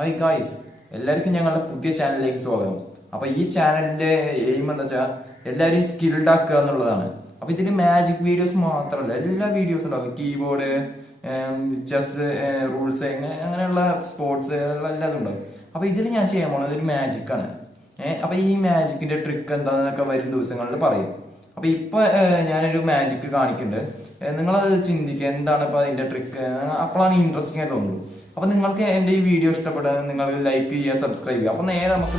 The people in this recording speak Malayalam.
ഹായ് ഗായ്സ്, എല്ലാവർക്കും ഞങ്ങളുടെ പുതിയ ചാനലിലേക്ക് സ്വാഗതം. അപ്പൊ ഈ ചാനലിന്റെ എയിം എന്താ വെച്ചാൽ എല്ലാവരെയും സ്കിൽഡ് ആക്കുക എന്നുള്ളതാണ്. അപ്പൊ ഇതിൽ മാജിക് വീഡിയോസ് മാത്രമല്ല, എല്ലാ വീഡിയോസും ഉണ്ടാവും. കീബോർഡ്, ചെസ്, റൂൾസ്, അങ്ങനെയുള്ള സ്പോർട്സ് എല്ലാതും ഉണ്ടാവും. അപ്പൊ ഇതിൽ ഞാൻ ചെയ്യാൻ പോകുന്നത് ഒരു മാജിക് ആണ്. അപ്പൊ ഈ മാജിക്കിന്റെ ട്രിക്ക് എന്താണെന്നൊക്കെ വരും ദിവസങ്ങളിൽ പറയും. അപ്പൊ ഇപ്പൊ ഞാനൊരു മാജിക് കാണിക്കുന്നുണ്ട്. നിങ്ങളത് ചിന്തിക്കുക, എന്താണ് ഇപ്പൊ അതിന്റെ ട്രിക്ക്. അപ്പോഴാണ് ഇൻട്രസ്റ്റിംഗ് ആയി തോന്നുള്ളൂ. അപ്പൊ നിങ്ങൾക്ക് എന്റെ ഈ വീഡിയോ ഇഷ്ടപ്പെട്ടാൽ നിങ്ങൾ ലൈക്ക് ചെയ്യുക, സബ്സ്ക്രൈബ് ചെയ്യുക. അപ്പൊ നേരെ നമുക്ക്